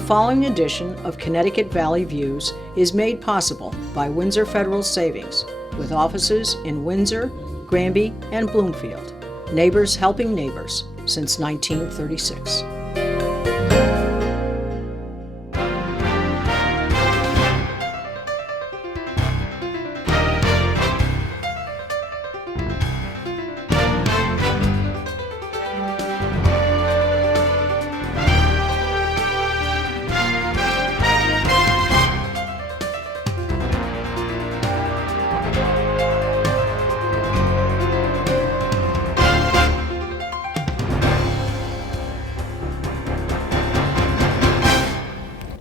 The following edition of Connecticut Valley Views is made possible by Windsor Federal Savings, with offices in Windsor, Granby, and Bloomfield. Neighbors helping neighbors since 1936.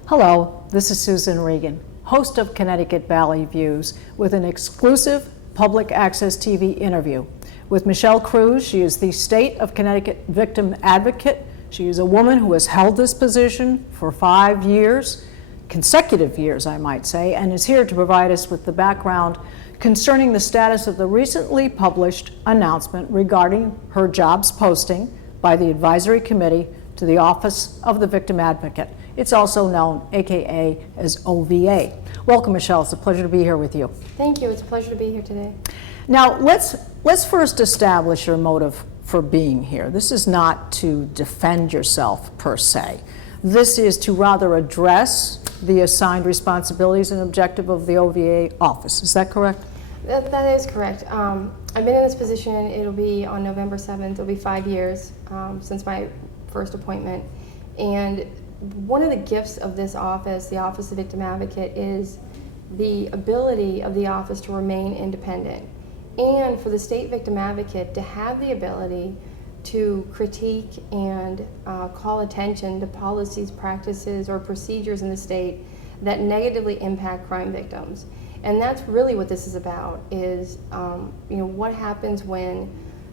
Hello, this is Susan Regan, host of Connecticut Valley Views, with an exclusive public access TV interview with Michelle Cruz. She is the State of Connecticut Victim Advocate. She is a woman who has held this position for 5 years, consecutive years, I might say, and is here to provide us with the background concerning the status of the recently published announcement regarding her jobs posting by the Advisory Committee to the Office of the Victim Advocate. It's also known, AKA, as OVA. Welcome, Michelle. It's a pleasure to be here with you. Thank you. It's a pleasure to be here today. Now, let's first establish your motive for being here. This is not to defend yourself, per se. This is to rather address the assigned responsibilities and objective of the OVA office. Is that correct? That is correct. I've been in this position, it'll be on November 7th, it'll be 5 years since my first appointment. And one of the gifts of this office, the Office of Victim Advocate, is the ability of the office to remain independent, and for the State Victim Advocate to have the ability to critique and call attention to policies, practices, or procedures in the state that negatively impact crime victims. And that's really what this is about, is what happens when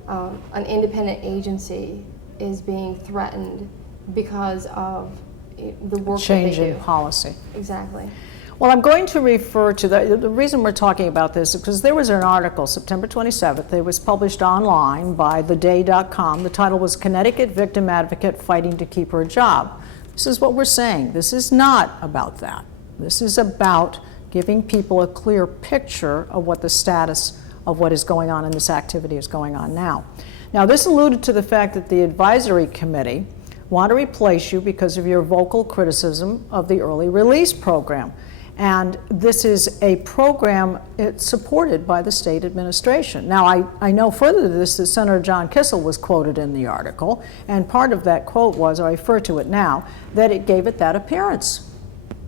an independent agency is being threatened because of the work change that they in do. Policy. Exactly. Well, I'm going to refer to the reason we're talking about this is because there was an article, September 27th. It was published online by theday.com. The title was Connecticut Victim Advocate Fighting to Keep Her Job. This is what we're saying. This is not about that. This is about giving people a clear picture of what the status of what is going on in this activity is going on now. Now, this alluded to the fact that the Advisory Committee want to replace you because of your vocal criticism of the early release program. And this is a program it's supported by the state administration. Now, I know further to this that Senator John Kissel was quoted in the article, and part of that quote was, I refer to it now, that it gave it that appearance,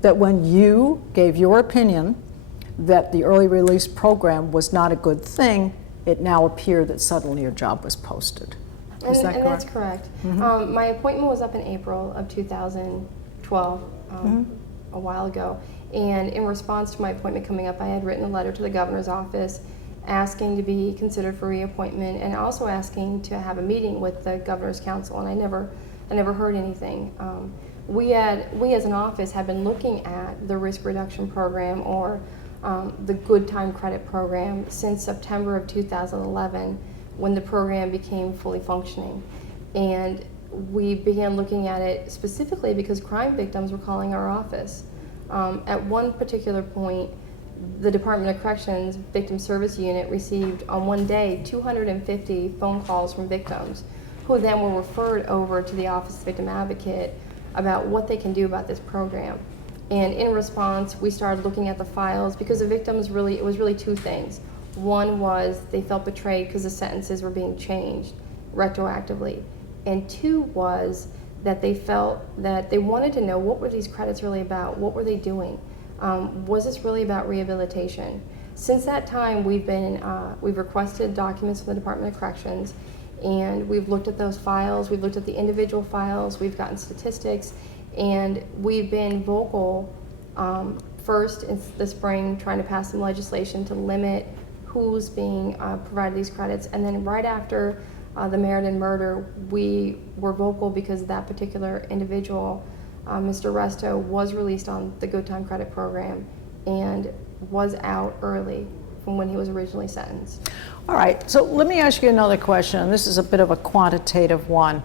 that when you gave your opinion that the early release program was not a good thing, it now appeared that suddenly your job was posted. Is that correct? That's correct. Mm-hmm. My appointment was up in April of 2012, a while ago. And in response to my appointment coming up, I had written a letter to the governor's office asking to be considered for reappointment, and also asking to have a meeting with the governor's council. And I never heard anything. We as an office have been looking at the risk reduction program, or the good time credit program, since September of 2011. When the program became fully functioning. And we began looking at it specifically because crime victims were calling our office. At one particular point, the Department of Corrections Victim Service Unit received on one day 250 phone calls from victims, who then were referred over to the Office of Victim Advocate about what they can do about this program. And in response, we started looking at the files, because the victims it was really two things. One was they felt betrayed because the sentences were being changed retroactively. And two was that they felt that they wanted to know, what were these credits really about? What were they doing? Was this really about rehabilitation? Since that time, we've requested documents from the Department of Corrections, and we've looked at those files, we've looked at the individual files, we've gotten statistics, and we've been vocal first in the spring, trying to pass some legislation to limit who's being provided these credits. And then right after the Meriden murder, we were vocal because that particular individual, Mr. Resto, was released on the Good Time Credit Program and was out early from when he was originally sentenced. All right, so let me ask you another question, and this is a bit of a quantitative one.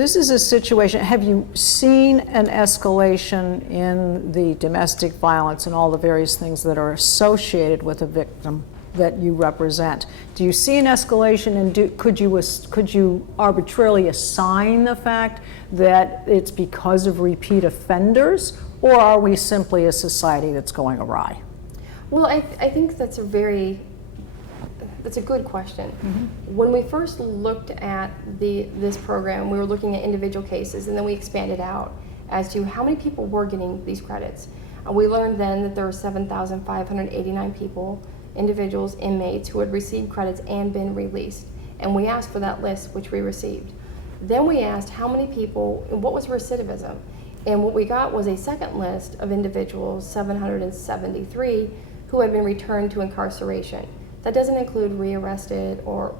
This is a situation, have you seen an escalation in the domestic violence and all the various things that are associated with a victim that you represent? Do you see an escalation, and could you arbitrarily assign the fact that it's because of repeat offenders, or are we simply a society that's going awry? Well, I think that's a good question. Mm-hmm. When we first looked at this program, we were looking at individual cases, and then we expanded out as to how many people were getting these credits. We learned then that there were 7,589 people, individuals, inmates, who had received credits and been released. And we asked for that list, which we received. Then we asked how many people, and what was recidivism? And what we got was a second list of individuals, 773, who had been returned to incarceration. That doesn't include rearrested or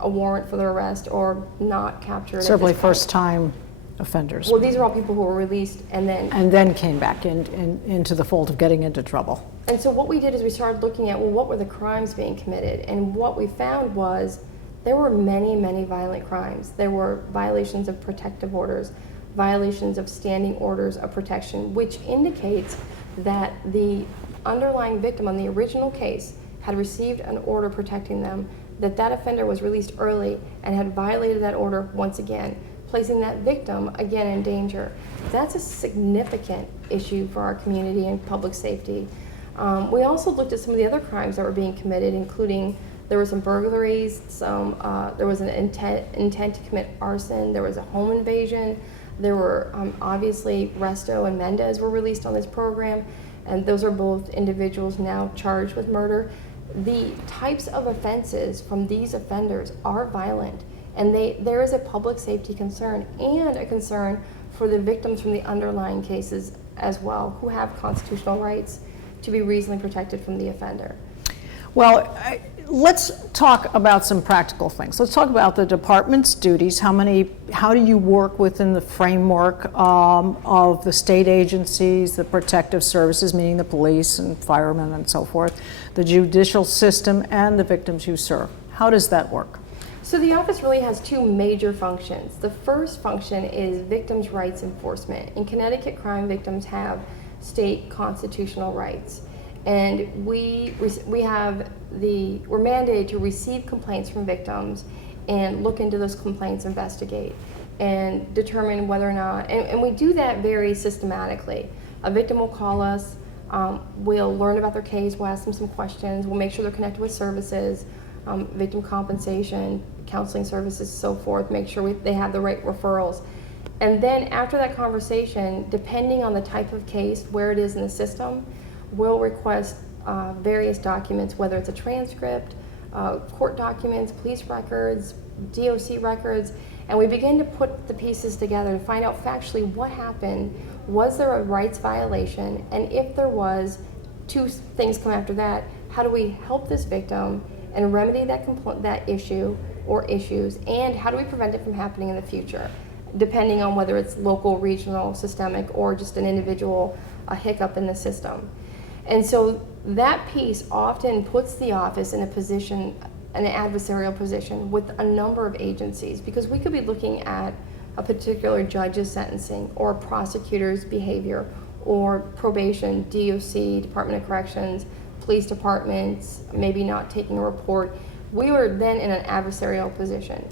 a warrant for their arrest or not captured. Certainly first-time offenders. Well, these are all people who were released and then came back into the fold of getting into trouble. And so what we did is we started looking at, well, what were the crimes being committed? And what we found was there were many, many violent crimes. There were violations of protective orders, violations of standing orders of protection, which indicates that the underlying victim on the original case had received an order protecting them, that offender was released early and had violated that order once again, placing that victim again in danger. That's a significant issue for our community and public safety. We also looked at some of the other crimes that were being committed, including there were some burglaries, there was an intent to commit arson, there was a home invasion, there were obviously Resto and Mendez were released on this program, and those are both individuals now charged with murder. The types of offenses from these offenders are violent, and there is a public safety concern and a concern for the victims from the underlying cases as well, who have constitutional rights to be reasonably protected from the offender. Well, let's talk about some practical things. Let's talk about the department's duties. How do you work within the framework of the state agencies, the protective services, meaning the police and firemen and so forth, the judicial system, and the victims you serve? How does that work? So the office really has two major functions. The first function is victims' rights enforcement. In Connecticut, crime victims have state constitutional rights. And we're mandated to receive complaints from victims and look into those complaints, investigate, and determine whether or not, and we do that very systematically. A victim will call us, we'll learn about their case, we'll ask them some questions, we'll make sure they're connected with services, victim compensation, counseling services, so forth, make sure they have the right referrals. And then after that conversation, depending on the type of case, where it is in the system, we'll request various documents, whether it's a transcript, court documents, police records, DOC records, and we begin to put the pieces together to find out factually what happened. Was there a rights violation? And if there was, two things come after that. How do we help this victim and remedy that issue or issues? And how do we prevent it from happening in the future? Depending on whether it's local, regional, systemic, or just an individual hiccup in the system. And so that piece often puts the office in a position, an adversarial position with a number of agencies, because we could be looking at a particular judge's sentencing or a prosecutor's behavior or probation, DOC, Department of Corrections, police departments, maybe not taking a report. We are then in an adversarial position.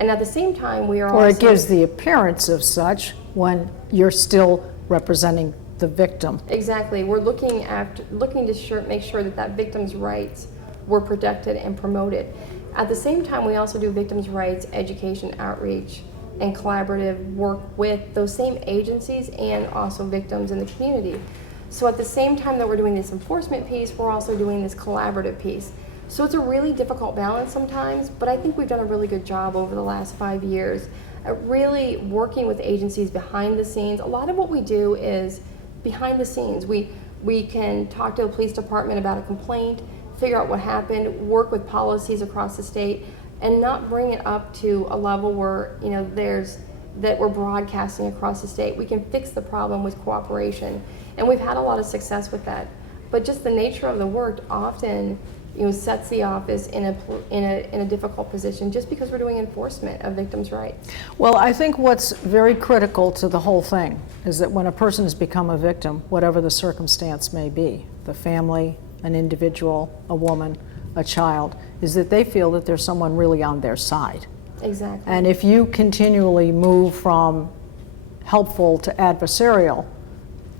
And at the same time, we are also... Or it gives the appearance of such when you're still representing the victim. Exactly. We're looking to make sure that victim's rights were protected and promoted. At the same time, we also do victims' rights education outreach and collaborative work with those same agencies and also victims in the community. So at the same time that we're doing this enforcement piece, we're also doing this collaborative piece. So it's a really difficult balance sometimes, but I think we've done a really good job over the last 5 years at really working with agencies behind the scenes. A lot of what we do is behind the scenes. We can talk to a police department about a complaint, figure out what happened, work with policies across the state, and not bring it up to a level where that we're broadcasting across the state. We can fix the problem with cooperation, and we've had a lot of success with that. But just the nature of the work often sets the office in a difficult position just because we're doing enforcement of victims' rights. Well, I think what's very critical to the whole thing is that when a person has become a victim, whatever the circumstance may be, the family, an individual, a woman, a child, is that they feel that there's someone really on their side. Exactly. And if you continually move from helpful to adversarial,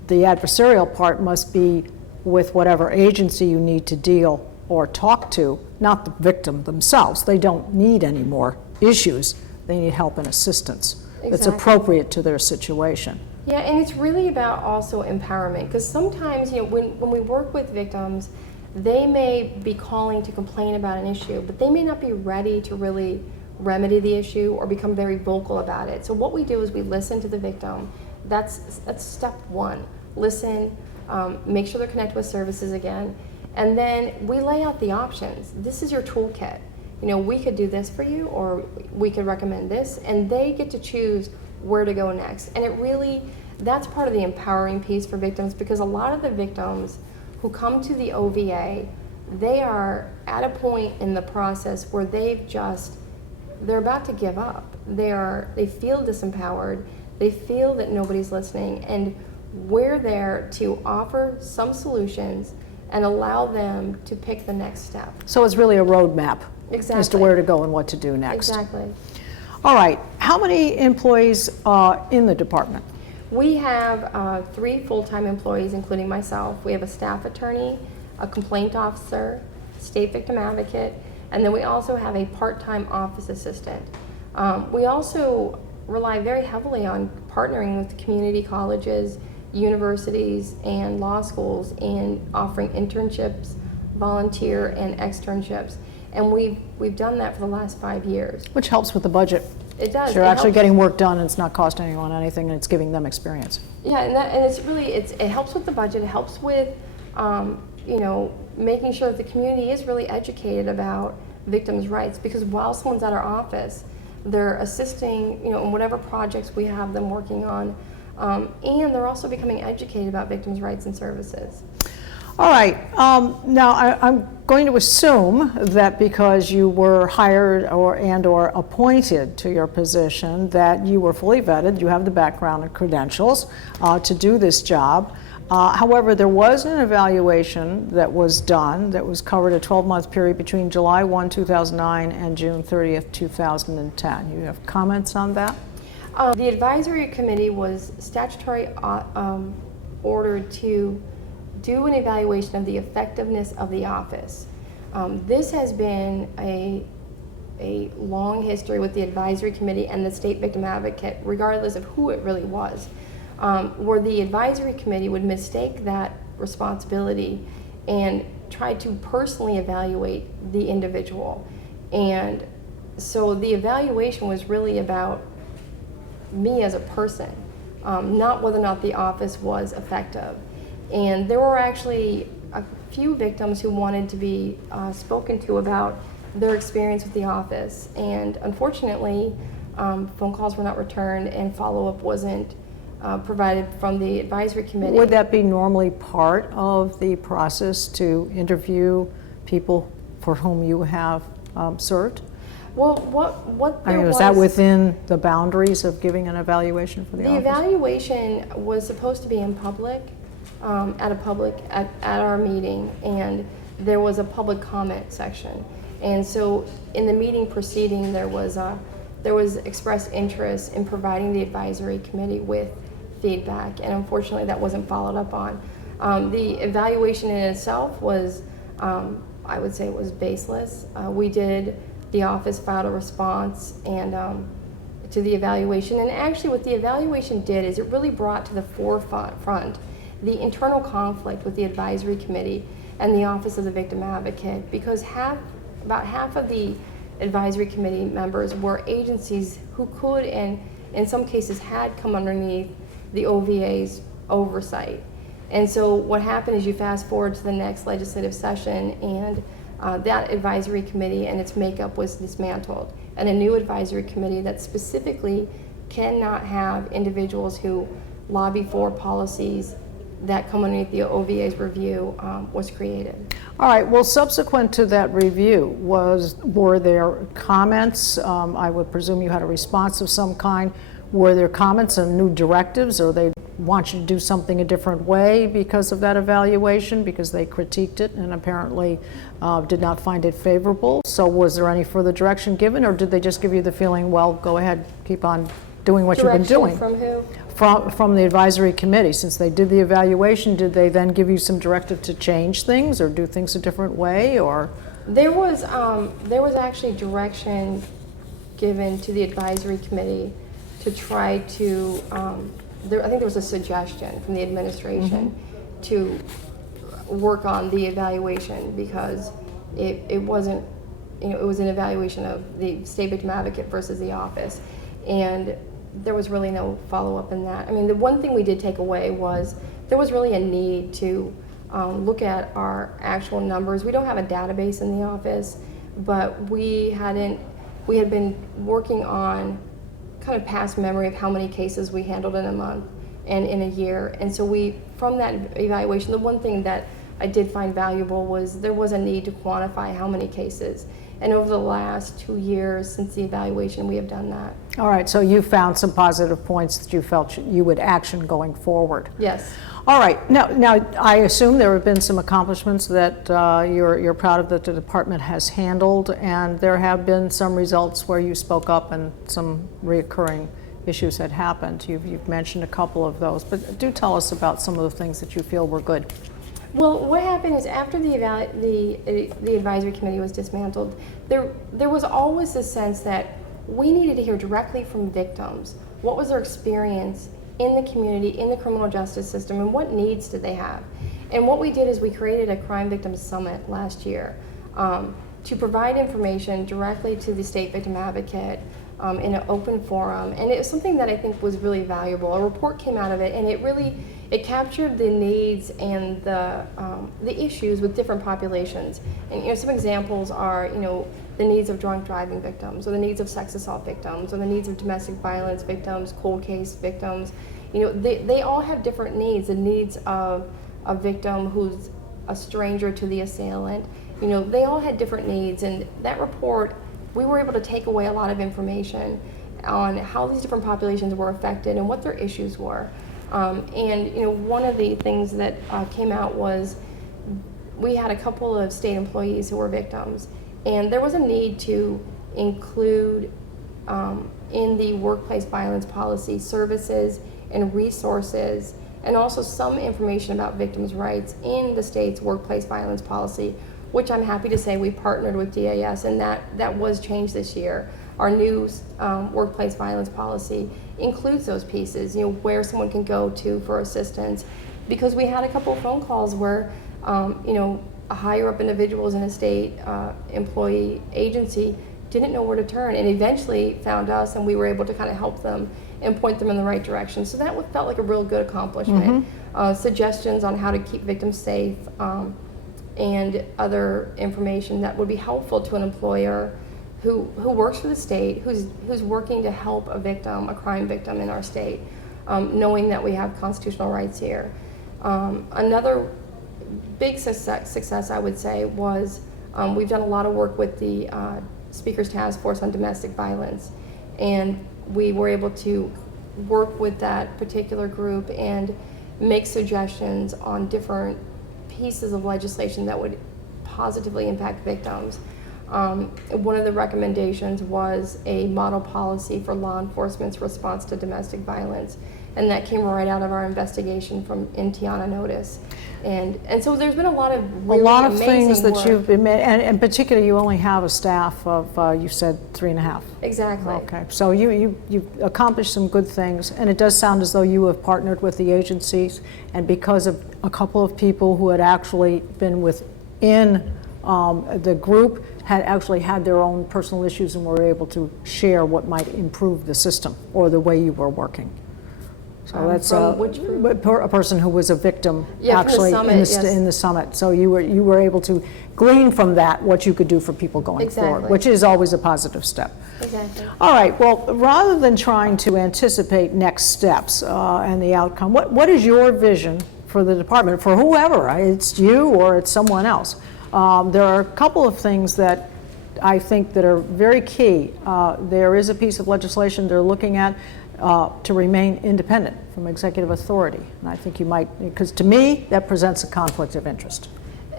the adversarial part must be with whatever agency you need to deal or talk to, not the victim themselves. They don't need any more issues. They need help and assistance that's Exactly. appropriate to their situation. Yeah, and it's really about also empowerment, because sometimes, when we work with victims, they may be calling to complain about an issue, but they may not be ready to really remedy the issue or become very vocal about it. So what we do is we listen to the victim. That's step one. Listen, make sure they're connected with services again, and then we lay out the options. This is your toolkit. We could do this for you, or we could recommend this, and they get to choose where to go next. And that's part of the empowering piece for victims, because a lot of the victims who come to the OVA, they are at a point in the process where they're about to give up. They feel disempowered. They feel that nobody's listening, and we're there to offer some solutions and allow them to pick the next step. So it's really a roadmap Exactly. as to where to go and what to do next. Exactly. All right, how many employees in the department? We have 3 full-time employees, including myself. We have a staff attorney, a complaint officer, state victim advocate, and then we also have a part-time office assistant. We also rely very heavily on partnering with community colleges, universities, and law schools in offering internships, volunteer, and externships. And we've done that for the last 5 years. Which helps with the budget. It does. So you're It actually helps. getting work done and it's not costing anyone anything and it's giving them experience. Yeah, and it helps with the budget. It helps with making sure that the community is really educated about victims' rights, because while someone's at our office, they're assisting in whatever projects we have them working on, and they're also becoming educated about victims' rights and services. All right, now I'm going to assume that because you were hired or appointed to your position, that you were fully vetted, you have the background and credentials to do this job. However, there was an evaluation that was done that was covered a 12-month period between July 1, 2009 and June 30th, 2010. You have comments on that? The advisory committee was statutory ordered to do an evaluation of the effectiveness of the office. This has been a long history with the advisory committee and the state victim advocate, regardless of who it really was, where the advisory committee would mistake that responsibility and try to personally evaluate the individual. And so the evaluation was really about me as a person, not whether or not the office was effective. And there were actually a few victims who wanted to be spoken to about their experience with the office. And unfortunately, phone calls were not returned and follow-up wasn't provided from the advisory committee. Would that be normally part of the process to interview people for whom you have served? Well, what there was that within the boundaries of giving an evaluation for the office? The evaluation was supposed to be in public, at our meeting, and there was a public comment section. And so in the meeting proceeding, there was expressed interest in providing the advisory committee with feedback, and unfortunately that wasn't followed up on. The evaluation in itself was, I would say it was baseless. The office filed a response and to the evaluation, and actually what the evaluation did is it really brought to the forefront the internal conflict with the advisory committee and the Office of the Victim Advocate, because about half of the advisory committee members were agencies who could and in some cases had come underneath the OVA's oversight. And so what happened is you fast forward to the next legislative session, and that advisory committee and its makeup was dismantled, and a new advisory committee that specifically cannot have individuals who lobby for policies that come underneath the OVA's review was created. All right, well, subsequent to that review, were there comments? I would presume you had a response of some kind. Were there comments on new directives, or they want you to do something a different way because of that evaluation, because they critiqued it and apparently did not find it favorable? So was there any further direction given, or did they just give you the feeling, well, go ahead, keep on doing what you've been doing? From who? From the advisory committee. Since they did the evaluation, did they then give you some directive to change things or do things a different way, or? There was actually direction given to the advisory committee to try to, I think there was a suggestion from the administration to work on the evaluation, because it wasn't, it was an evaluation of the state victim advocate versus the office, and there was really no follow-up in that. I mean, the one thing we did take away was there was really a need to look at our actual numbers. We don't have a database in the office, but we had been working on kind of past memory of how many cases we handled in a month and in a year. And so from that evaluation, the one thing that I did find valuable was there was a need to quantify how many cases. And over the last 2 years since the evaluation, we have done that. All right, so you found some positive points that you felt you would action going forward. Yes. All right, now I assume there have been some accomplishments that you're proud of that the department has handled, and there have been some results where you spoke up and some reoccurring issues had happened. You've mentioned a couple of those, but do tell us about some of the things that you feel were good. Well, what happened is after the advisory committee was dismantled, there was always a sense that we needed to hear directly from victims. What was their experience in the community, in the criminal justice system, and what needs did they have? And what we did is we created a Crime Victims Summit last year to provide information directly to the state victim advocate in an open forum. And it was something that I think was really valuable. A report came out of it, and it captured the needs and the issues with different populations. And some examples are the needs of drunk driving victims, or the needs of sex assault victims, or the needs of domestic violence victims, cold case victims. They all have different needs. The needs of a victim who's a stranger to the assailant. They all had different needs, and that report, we were able to take away a lot of information on how these different populations were affected and what their issues were. And one of the things that came out was we had a couple of state employees who were victims, and there was a need to include in the workplace violence policy services and resources, and also some information about victims' rights in the state's workplace violence policy, which I'm happy to say we partnered with DAS, and that was changed this year. Our new workplace violence policy includes those pieces, where someone can go to for assistance, because we had a couple of phone calls where, higher up individuals in a state employee agency didn't know where to turn, and eventually found us, and we were able to kind of help them and point them in the right direction. So that felt like a real good accomplishment. Suggestions on how to keep victims safe, and other information that would be helpful to an employer who works for the state, who's working to help a crime victim in our state, knowing that we have constitutional rights here. Another big success I would say was we've done a lot of work with the Speaker's Task Force on Domestic Violence, and we were able to work with that particular group and make suggestions on different pieces of legislation that would positively impact victims. One of the recommendations was a model policy for law enforcement's response to domestic violence, and that came right out of our investigation in Tiana Notice. And so there's been a lot of really things that work. you've been, and in particular, you only have a staff of, you said 3.5. Exactly. Okay, so you've accomplished some good things, and it does sound as though you have partnered with the agencies, and because of a couple of people who had actually been within the group had actually had their own personal issues and were able to share what might improve the system or the way you were working. So that's which group? a person who was a victim, Yeah, actually from the summit, in the summit. So you were able to glean from that what you could do for people going forward, which is always a positive step. Exactly. All right. Well, rather than trying to anticipate next steps and the outcome, what is your vision for the department, for whoever, it's you or it's someone else. There are a couple of things that I think that are very key. There is a piece of legislation they're looking at to remain independent from executive authority. And I think you might, because to me, that presents a conflict of interest.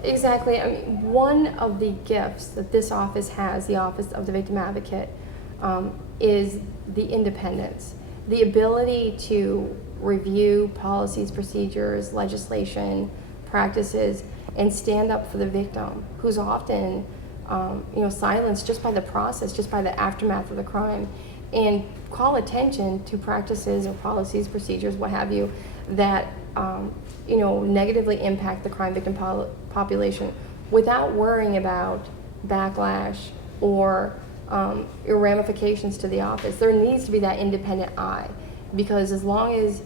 Exactly. I mean, one of the gifts that this office has, the Office of the Victim Advocate, is the independence, the ability to review policies, procedures, legislation, practices, and stand up for the victim, who's often silenced just by the process, just by the aftermath of the crime, and call attention to practices or policies, procedures, what have you, that negatively impact the crime victim population without worrying about backlash or ramifications to the office. There needs to be that independent eye, because as long as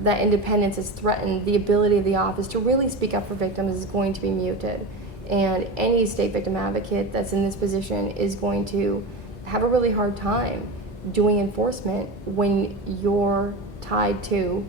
that independence is threatened, the ability of the office to really speak up for victims is going to be muted. And any state victim advocate that's in this position is going to have a really hard time doing enforcement when you're tied to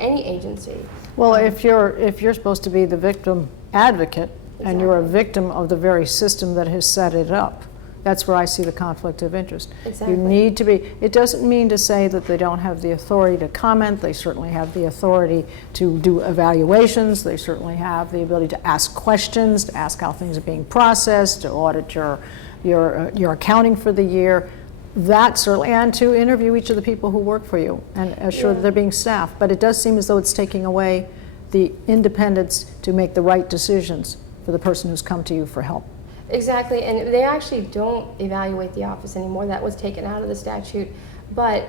any agency. Well, if you're supposed to be the victim advocate, and you're a victim of the very system that has set it up, that's where I see the conflict of interest. Exactly. You need to be, it doesn't mean to say that they don't have the authority to comment. They certainly have the authority to do evaluations. They certainly have the ability to ask questions, to ask how things are being processed, to audit your accounting for the year. That certainly, and to interview each of the people who work for you and assure that they're being staffed. But it does seem as though it's taking away the independence to make the right decisions for the person who's come to you for help. Exactly, and they actually don't evaluate the office anymore. That was taken out of the statute. But,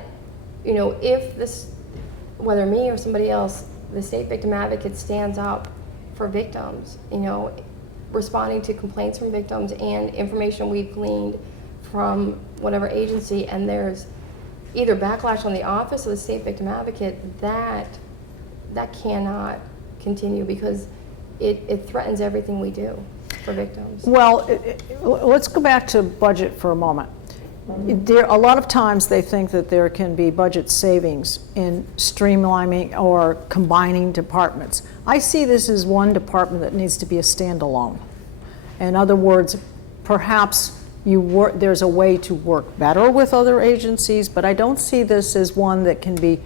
if this, whether me or somebody else, the state victim advocate stands up for victims, responding to complaints from victims and information we've gleaned from whatever agency, and there's either backlash on the office or the state victim advocate, that cannot continue, because it threatens everything we do for victims. Well, let's go back to budget for a moment. A lot of times they think that there can be budget savings in streamlining or combining departments. I see this as one department that needs to be a standalone. In other words, perhaps there's a way to work better with other agencies, but I don't see this as one that can be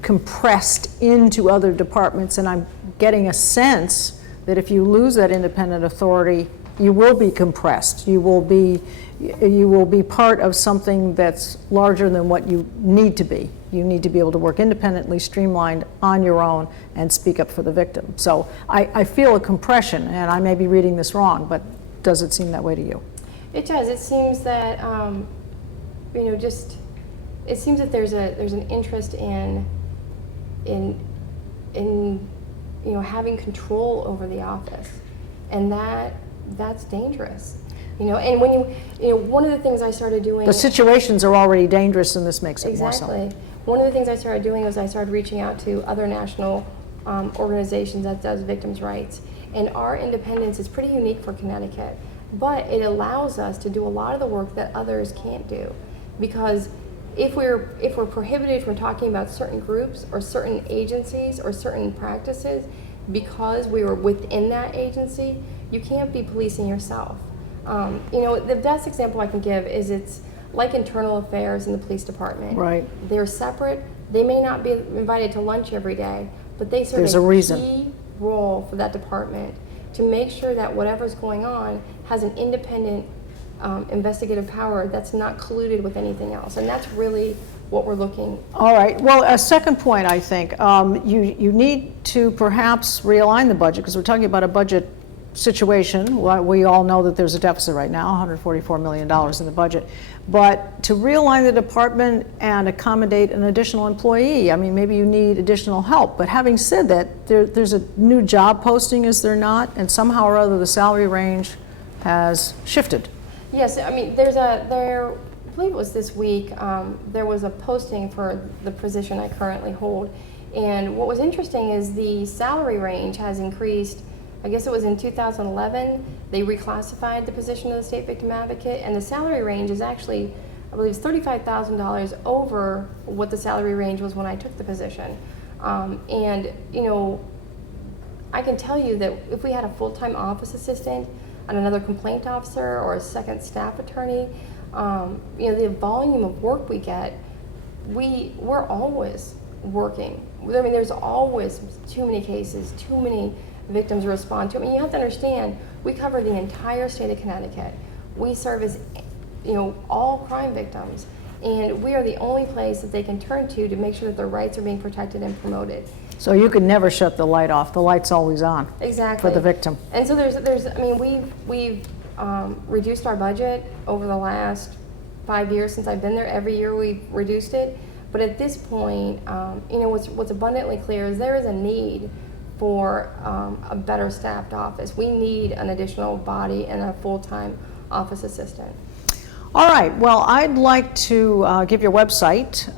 compressed into other departments, and I'm getting a sense that if you lose that independent authority, you will be compressed. You will be part of something that's larger than what you need to be. You need to be able to work independently, streamlined, on your own, and speak up for the victim. So I feel a compression, and I may be reading this wrong, but does it seem that way to you? It does. It seems that it seems that there's an interest in having control over the office, and that's dangerous. And when one of the things I started doing, the situations are already dangerous, and this makes it more so. Exactly. One of the things I started doing was I started reaching out to other national organizations that does victims' rights, and our independence is pretty unique for Connecticut, but it allows us to do a lot of the work that others can't do, because if we're prohibited from talking about certain groups or certain agencies or certain practices because we were within that agency, you can't be policing yourself. The best example I can give is it's like internal affairs in the police department. Right. They're separate. They may not be invited to lunch every day, but they serve There's a reason. Key role for that department to make sure that whatever's going on has an independent investigative power that's not colluded with anything else, and that's really what we're looking. All right. Well, a second point, I think, you need to perhaps realign the budget, because we're talking about a budget situation. We all know that there's a deficit right now, $144 million in the budget. But to realign the department and accommodate an additional employee, I mean, maybe you need additional help. But having said that, there's a new job posting, is there not? And somehow or other, the salary range has shifted. Yes, I mean, I believe it was this week, there was a posting for the position I currently hold. And what was interesting is the salary range has increased. I guess it was in 2011, they reclassified the position of the state victim advocate, and the salary range is actually, I believe, it's $35,000 over what the salary range was when I took the position. And, you know, I can tell you that if we had a full-time office assistant and another complaint officer or a second staff attorney, you know, the volume of work we get, we're always working. I mean, there's always too many cases, too many victims to respond to. I mean, you have to understand, we cover the entire state of Connecticut. We service, you know, all crime victims, and we are the only place that they can turn to make sure that their rights are being protected and promoted. So you can never shut the light off. The light's always on. Exactly. For the victim. And so I mean, we've reduced our budget over the last 5 years since I've been there. Every year we've reduced it. But at this point, you know, what's abundantly clear is there is a need for a better staffed office. We need an additional body and a full-time office assistant. All right, well, I'd like to give your website.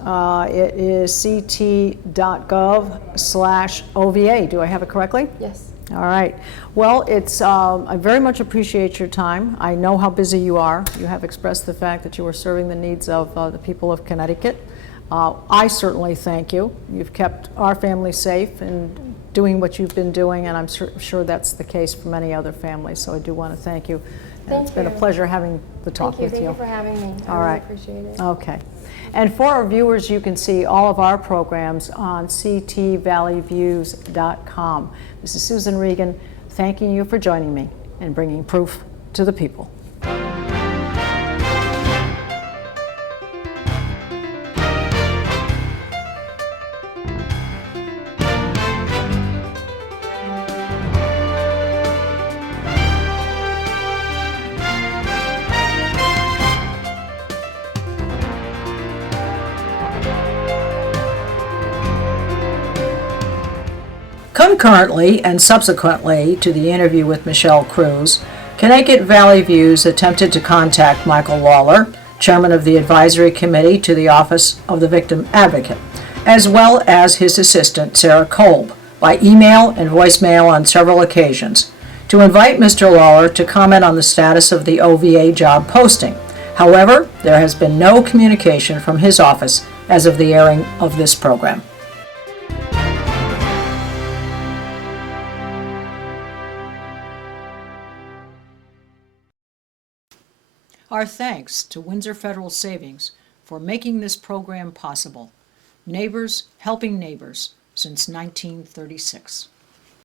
It is ct.gov/OVA. Do I have it correctly? Yes. All right. Well, I very much appreciate your time. I know how busy you are. You have expressed the fact that you are serving the needs of the people of Connecticut. I certainly thank you. You've kept our family safe and doing what you've been doing, and I'm sure that's the case for many other families. So I do want to thank you. It's been a pleasure having the talk with you. Thank you for having me. All right. I really appreciate it. Okay. And for our viewers, you can see all of our programs on ctvalleyviews.com. This is Susan Regan, thanking you for joining me and bringing proof to the people. Concurrently and subsequently to the interview with Michelle Cruz, Connecticut Valley Views attempted to contact Michael Lawler, chairman of the advisory committee to the Office of the Victim Advocate, as well as his assistant, Sarah Kolb, by email and voicemail on several occasions, to invite Mr. Lawler to comment on the status of the OVA job posting. However, there has been no communication from his office as of the airing of this program. Our thanks to Windsor Federal Savings for making this program possible. Neighbors helping neighbors since 1936.